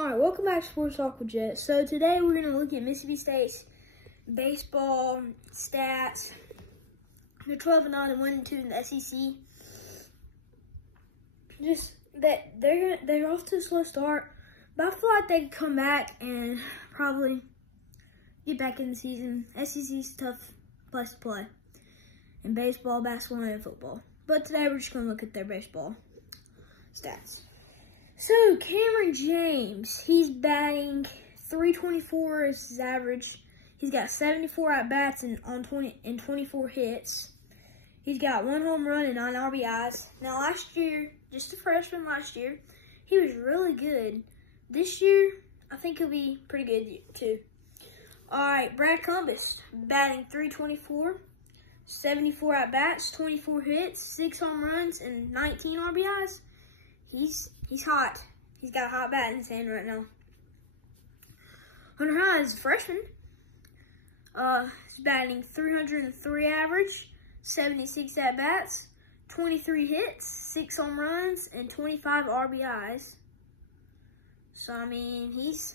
Alright, welcome back to Sports Talk with Jet. So today we're going to look at Mississippi State's baseball stats. They're 12-9 and 1-2 in the SEC. Just that they're off to a slow start, but I feel like they can come back and probably get back in the season. SEC's a tough place to play in baseball, basketball, and football. But today we're just going to look at their baseball stats. So, Cameron James, he's batting .324 is his average. He's got 74 at-bats and 24 hits. He's got 1 home run and 9 RBIs. Now, last year, just a freshman last year, he was really good. This year, I think he'll be pretty good, too. All right, Brad Cumbus, batting .324, 74 at-bats, 24 hits, 6 home runs, and 19 RBIs. He's hot. He's got a hot bat in his hand right now. Hunter Hines is a freshman. He's batting .303 average, 76 at-bats, 23 hits, 6 home runs, and 25 RBIs. So, I mean, he's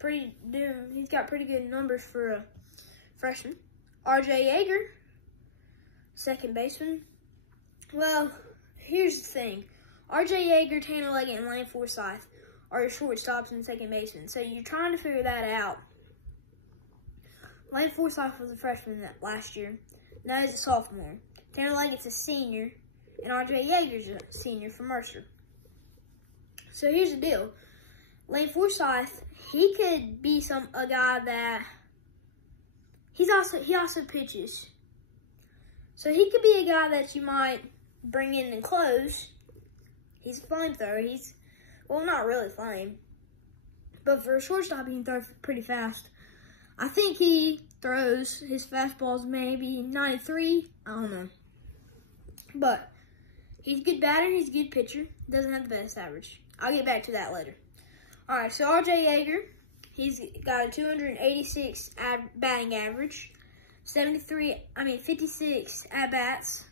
got pretty good numbers for a freshman. R.J. Yeager, second baseman. Well, here's the thing. R.J. Yeager, Tanner Leggett, and Lane Forsythe are your shortstops and second baseman. So you're trying to figure that out. Lane Forsythe was a freshman last year. Now he's a sophomore. Tanner Leggett's a senior. And R.J. Yeager's a senior from Mercer. So here's the deal. Lane Forsythe, he could be a guy that he also pitches. So he could be a guy that you might bring in and close. He's a flamethrower. Well, not really flame, but for a shortstop, he can throw pretty fast. I think he throws his fastballs maybe 93. I don't know. But he's a good batter. He's a good pitcher. Doesn't have the best average. I'll get back to that later. All right, so R.J. Yeager, he's got a 286 batting average, 56 at-bats,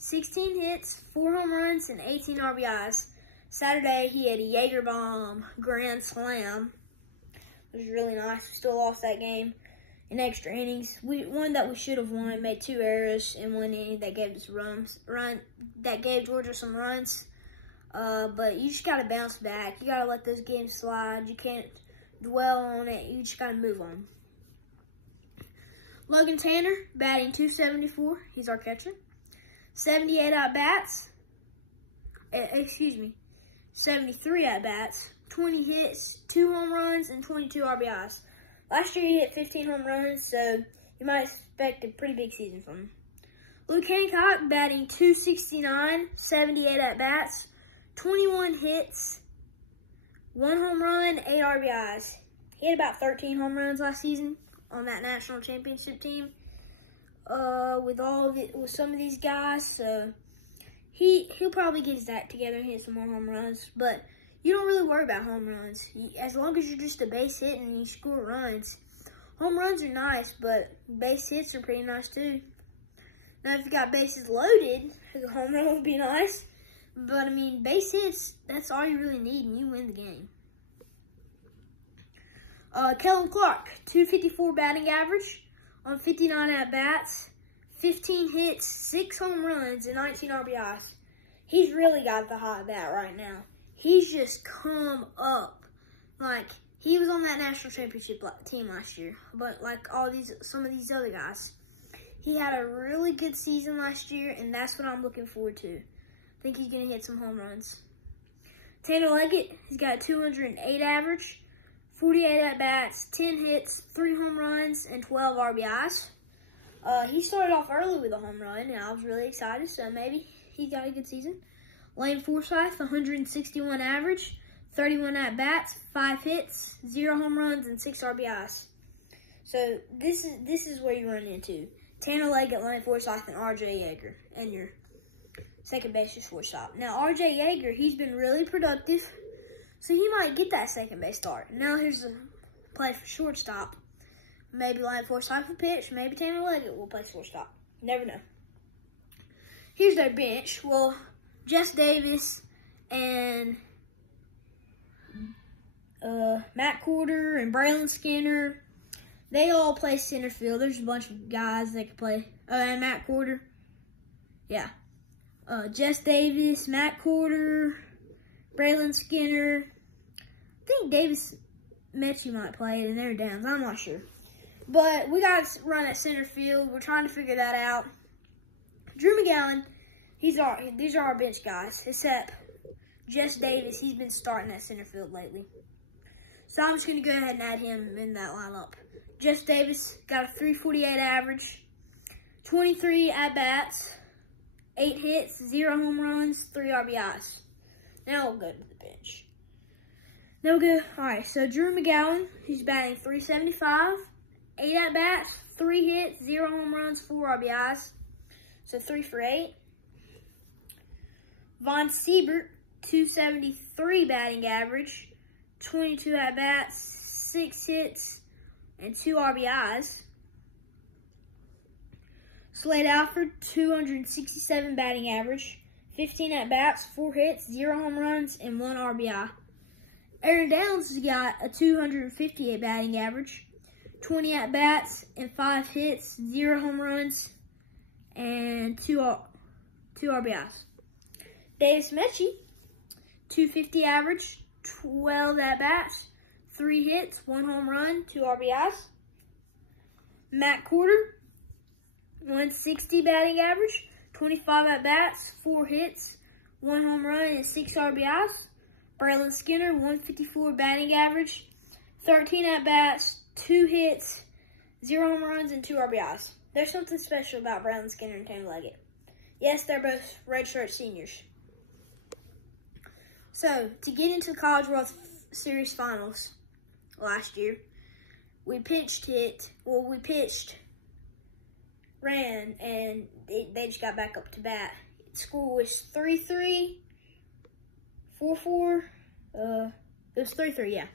16 hits, 4 home runs, and 18 RBIs. Saturday, he had a Yeager bomb grand slam. It was really nice. We still lost that game in extra innings. One that we should have won. Made 2 errors in 1 inning that gave us that gave Georgia some runs. But you just gotta bounce back. You gotta let those games slide. You can't dwell on it. You just gotta move on. Logan Tanner, batting .274. He's our catcher. 78 at-bats, 73 at-bats, 20 hits, 2 home runs, and 22 RBIs. Last year he hit 15 home runs, so you might expect a pretty big season from him. Luke Hancock, batting .269, 78 at-bats, 21 hits, 1 home run, 8 RBIs. He had about 13 home runs last season on that national championship team. With some of these guys, so he'll probably get his act together and hit some more home runs. But you don't really worry about home runs as long as you're just a base hit and you score runs. Home runs are nice, but base hits are pretty nice too. Now, if you got bases loaded, a home run would be nice. But I mean, base hits, that's all you really need, and you win the game. Kellen Clark, .254 batting average on 59 at-bats, 15 hits, 6 home runs, and 19 RBIs. He's really got the hot bat right now. He's just come up. Like, he was on that national championship team last year, but like some of these other guys. He had a really good season last year, and that's what I'm looking forward to. I think he's going to hit some home runs. Tanner Leggett, he's got a 208 average, 48 at-bats, 10 hits, 3 home runs, and 12 RBIs. He started off early with a home run, and I was really excited, so maybe he got a good season. Lane Forsythe, 161 average, 31 at-bats, 5 hits, 0 home runs, and 6 RBIs. So this is where you run into Tanner Leggett, Lane Forsythe, and R.J. Yeager, and your second base shortstop. Now, R.J. Yeager, he's been really productive. So he might get that second base start. Now here's the play for shortstop. Maybe Lane Forsythe will pitch. Maybe Tanner Leggett will play shortstop. Never know. Here's their bench. Well, Jess Davis and Matt Carter and Braylon Skinner. They all play center field. There's a bunch of guys that can play. And Matt Carter. Yeah. Jess Davis, Matt Carter, Braylon Skinner. I think Davis Metchie might play it in their downs. I'm not sure. But we got to run at center field. We're trying to figure that out. Drew McGowan, these are our bench guys, except Jess Davis. He's been starting at center field lately. So I'm just going to go ahead and add him in that lineup. Jess Davis got a 3.48 average, 23 at-bats, 8 hits, 0 home runs, 3 RBIs. Now we'll go to the bench. Now we'll go, all right, so Drew McGowan, he's batting .375, 8 at-bats, 3 hits, 0 home runs, 4 RBIs. So 3 for 8. Von Siebert, .273 batting average, 22 at-bats, 6 hits, and 2 RBIs. Slade Alford, .267 batting average, 15 at-bats, 4 hits, 0 home runs, and 1 RBI. Aaron Downs has got a .258 batting average, 20 at-bats, and 5 hits, 0 home runs, and 2 RBIs. Davis Metchie, .250 average, 12 at-bats, 3 hits, 1 home run, 2 RBIs. Matt Carter, .160 batting average, 25 at-bats, 4 hits, 1 home run, and 6 RBIs. Braylon Skinner, .154 batting average, 13 at-bats, 2 hits, 0 home runs, and 2 RBIs. There's something special about Braylon Skinner and Tanner Leggett. Yes, they're both redshirt seniors. So, to get into the College World Series Finals last year, we ran, and they just got back up to bat. The score was 3-3, 4-4, it was 3-3, yeah.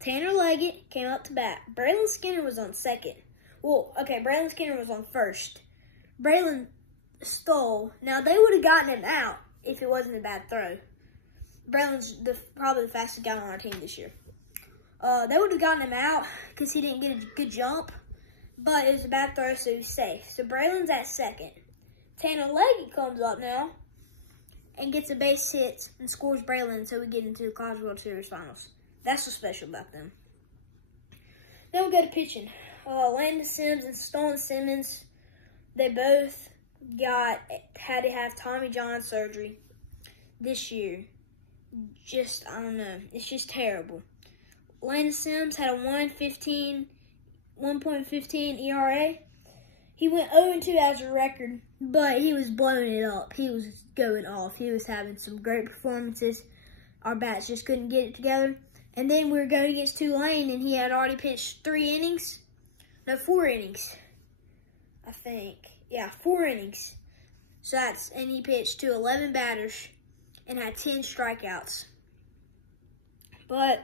Tanner Leggett came up to bat. Braylon Skinner was on second. Well, okay, Braylon Skinner was on first. Braylon stole. Now, they would have gotten him out if it wasn't a bad throw. Braylon's probably the fastest guy on our team this year. They would have gotten him out because he didn't get a good jump, but it was a bad throw, so he's safe. So Braylon's at second. Tanner Leggett comes up now and gets a base hit and scores Braylon, so we get into the College World Series Finals. That's what's special about them. Then we'll go to pitching. Landon Sims and Stone Simmons, they both had to have Tommy John surgery this year. I don't know. It's just terrible. Landon Sims had a 1.15 ERA. He went 0-2 as a record, but he was blowing it up. He was going off. He was having some great performances. Our bats just couldn't get it together. And then we were going against Tulane, and he had already pitched 4 innings, I think. Yeah, 4 innings. And he pitched to 11 batters and had 10 strikeouts. But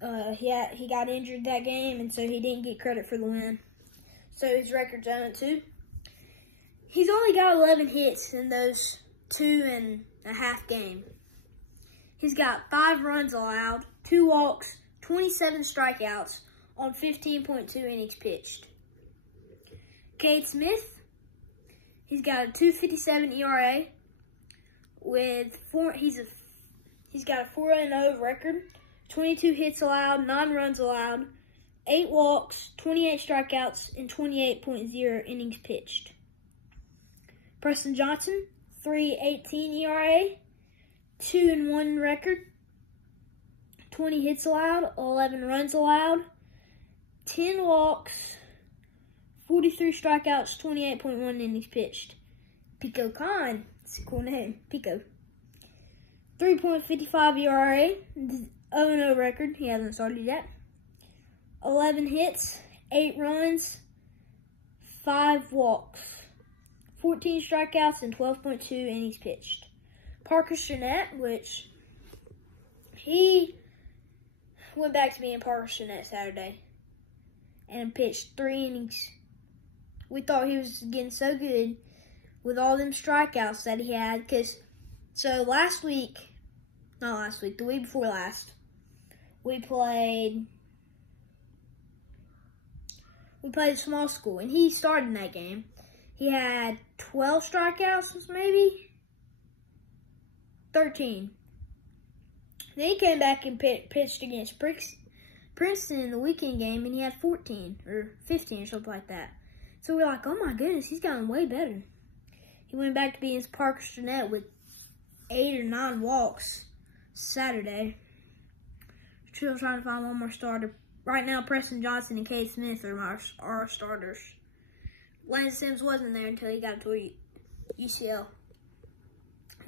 he got injured that game, and so he didn't get credit for the win. So his record's 0-2. He's only got 11 hits in those 2.5 games. He's got 5 runs allowed, 2 walks, 27 strikeouts on 15.2 innings pitched. Cade Smith, he's got a 2.57 ERA with he's got a 4-0 record, 22 hits allowed, 9 runs allowed, 8 walks, 28 strikeouts, and 28.0 innings pitched. Preston Johnson, 3.18 ERA, 2-1 record, 20 hits allowed, 11 runs allowed, 10 walks, 43 strikeouts, 28.1 innings pitched. Pico Khan, it's a cool name, Pico. 3.55 ERA, 0-0 record, he hasn't started yet. 11 hits, 8 runs, 5 walks, 14 strikeouts, and 12.2 innings pitched. Parker Stinnett, which he went back to being Parker Stinnett Saturday and pitched 3 innings. We thought he was getting so good with all them strikeouts that he had. The week before last, we played a small school, and he started in that game. He had 12 strikeouts, maybe 13. Then he came back and pitched against Princeton in the weekend game, and he had 14 or 15 or something like that. So we're like, oh my goodness, he's gotten way better. He went back to being Parker Stinnett with 8 or 9 walks Saturday. Still trying to find one more starter. Right now, Preston Johnson and Cade Smith are our starters. Lance Sims wasn't there until he got to UCL.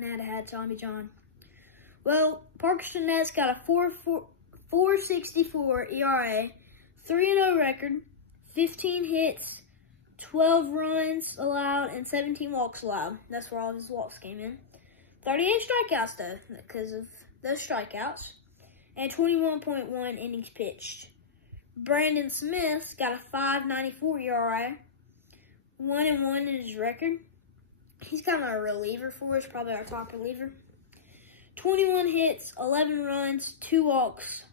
And had Tommy John. Well, Parker Stinnett's got a 4.64 ERA, 3-0 record, 15 hits, 12 runs allowed, and 17 walks allowed. That's where all of his walks came in. 38 strikeouts, though, because of those strikeouts. And 21.1 innings pitched. Brandon Smith's got a 5.94 ERA, 1-1 in his record. He's kind of a reliever for us, probably our top reliever. 21 hits, 11 runs, 2 walks.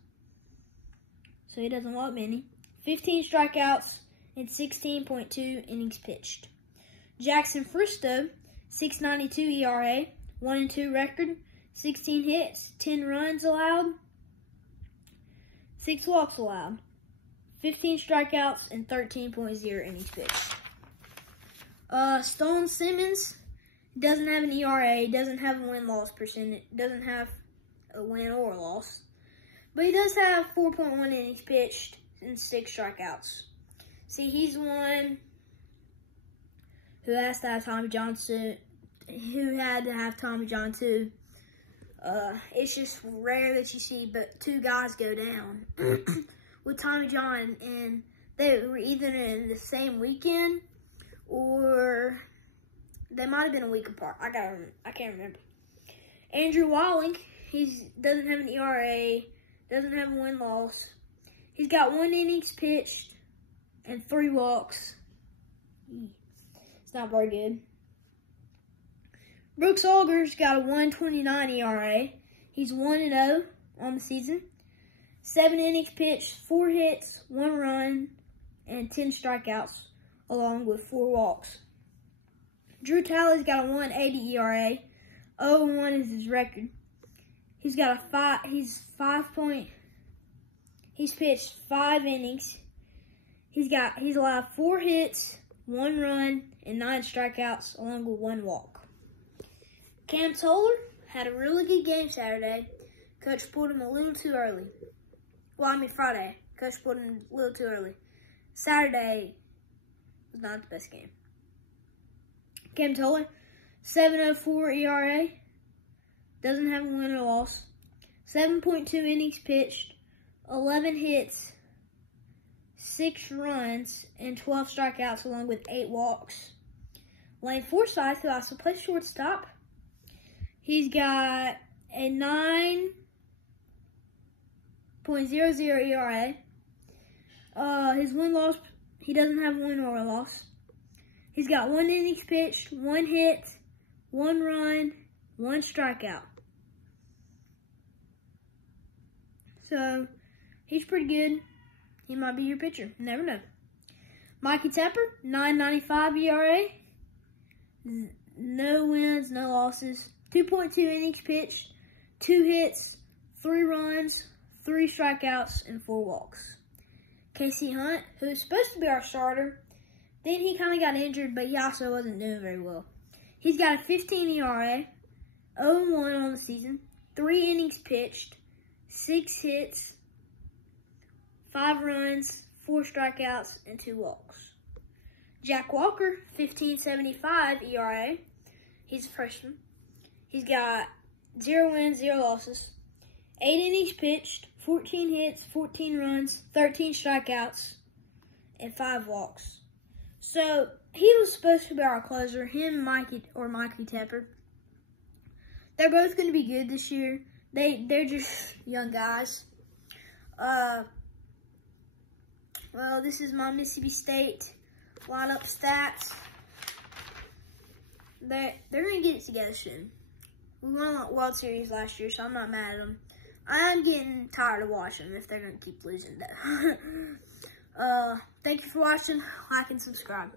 So he doesn't walk many. 15 strikeouts, and 16.2 innings pitched. Jackson Fristow, 6.92 ERA, 1-2 record, 16 hits, 10 runs allowed, 6 walks allowed, 15 strikeouts, and 13.0 innings pitched. Stone Simmons doesn't have an ERA, doesn't have a win-loss percentage, doesn't have a win or a loss. But he does have 4.1 innings pitched and 6 strikeouts. See, he's the one who has to have Tommy John too. Who had to have Tommy John too. It's just rare that you see but 2 guys go down with Tommy John, and they were either in the same weekend or they might have been a week apart. I can't remember. Andrew Walling, he doesn't have an ERA, doesn't have a win-loss. He's got 1 innings pitched and 3 walks. It's not very good. Brooks Auger's got a 1.29 ERA. He's 1-0 on the season. 7 innings pitched, 4 hits, 1 run, and 10 strikeouts, along with 4 walks. Drew Talley's got a 1.80 ERA. 0-1 is his record. He's got he's pitched 5 innings. He's allowed 4 hits, 1 run, and 9 strikeouts, along with 1 walk. Cam Toller had a really good game Saturday. Coach pulled him a little too early. Friday. Coach pulled him a little too early. Saturday was not the best game. Cam Toller, 7.04 ERA. Doesn't have a win or loss. 7.2 innings pitched. 11 hits. 6 runs. And 12 strikeouts along with 8 walks. Lane Forsythe, who also plays shortstop. He's got a 9.00 ERA. His win-loss, he doesn't have a win or a loss. He's got 1 innings pitched, 1 hit, 1 run, 1 strikeout. So, he's pretty good. He might be your pitcher. Never know. Mikey Tepper, 9.95 ERA. No wins, no losses. 2.2 innings pitched, 2 hits, 3 runs, 3 strikeouts, and 4 walks. Casey Hunt, who is supposed to be our starter, then he kind of got injured, but he also wasn't doing very well. He's got a 15 ERA, 0-1 on the season, 3 innings pitched, 6 hits, 5 runs, 4 strikeouts, and 2 walks. Jack Walker, 15.75 ERA. He's a freshman. He's got 0 wins, 0 losses, 8 innings pitched, 14 hits, 14 runs, 13 strikeouts, and 5 walks. So, he was supposed to be our closer, him, Mikey Tepper. They're both going to be good this year. They're just young guys. Well, this is my Mississippi State lineup stats. They're going to get it together soon. We won the World Series last year, so I'm not mad at them. I'm getting tired of watching them if they're going to keep losing that. Thank you for watching. Like and subscribe.